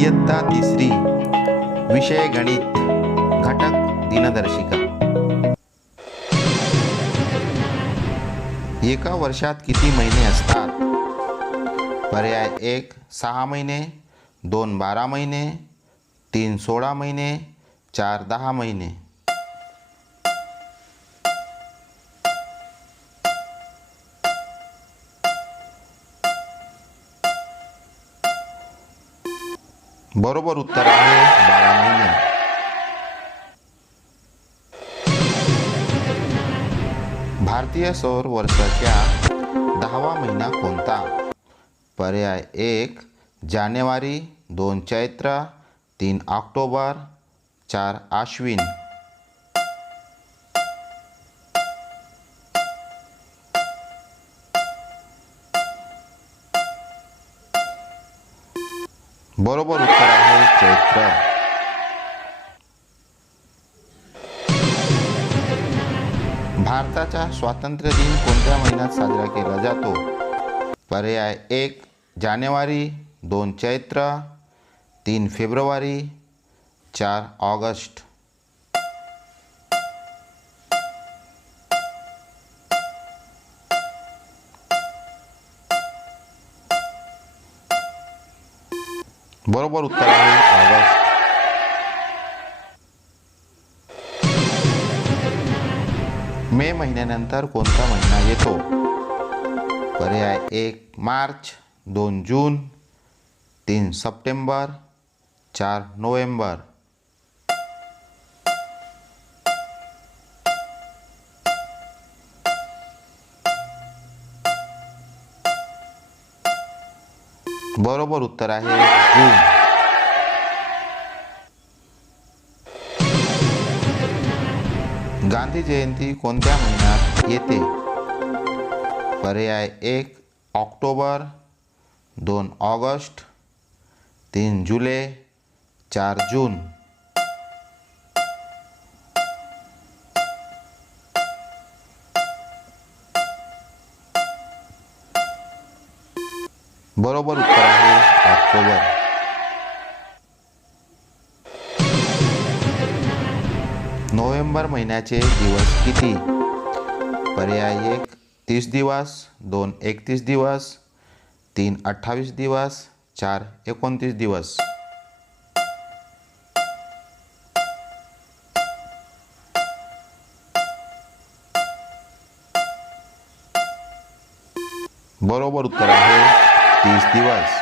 इयत्ता तिसरी, विषय गणित, घटक दिनदर्शिका। एका वर्षात किती महिने असतात? पर्याय 1 6 महिने, 2 12 महिने, 3 16 महिने, 4 10 महिने। बरोबर उत्तर आहे 12 महिने। भारतीय सौर वर्षाच्या 10वा महिना कोणता? पर्याय 1 जानेवारी, 2 चैत्र, 3 ऑक्टोबर, 4 आश्विन। बरोबर उत्तर आहे चैत्र। भारताचा स्वातंत्र्य दिन कोणत्या महिन्यात साजरा केला जातो? पर्याय 1 जानेवारी, 2 चैत्र, 3 फेब्रुवारी, 4 ऑगस्ट। बरोबर उत्तर आहे ऑगस्ट। मे महिन्यानंतर कोणता महिना येतो? पर्याय 1 मार्च, 2 जून, 3 सप्टेंबर, 4 नोव्हेंबर। बरोबर उत्तर आहे जून। गांधी जयंती कोणत्या महिन्यात येते? पर्याय 1 ऑक्टोबर, 2 ऑगस्ट, 3 जुलै, 4 जून। बरोबर उत्तर आहे ऑक्टोबर। नोव्हेंबर महिन्याचे दिवस किती? पर्याय 1 30 दिवस, 2 31 दिवस, 3 28 दिवस, 4 29 दिवस। बरोबर उत्तर आहे 30 दिवस।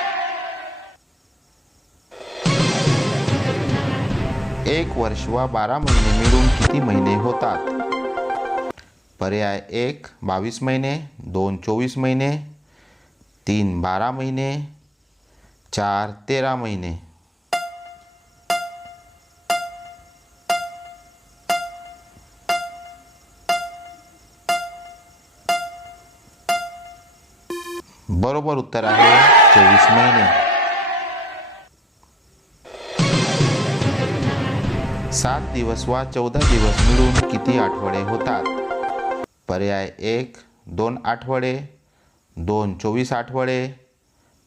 एक वर्ष व 12 महिने मिळून किती महिने होतात? पर्याय 1 22 महिने, 2 24 महिने, 3 12 महिने, 4 13 महिने। बरोबर उत्तर आहे 24 महिने। 7 दिवस व 14 दिवस मिळून किती आठवडे होतात? पर्याय 1 2 आठवडे, 2 24 आठवडे,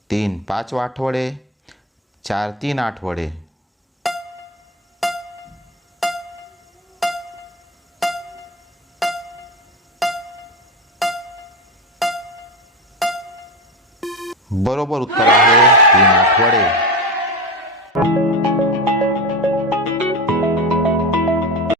3 5 आठवडे, 4 3 आठवडे। बरोबर उत्तर आहे 3 आठवडे।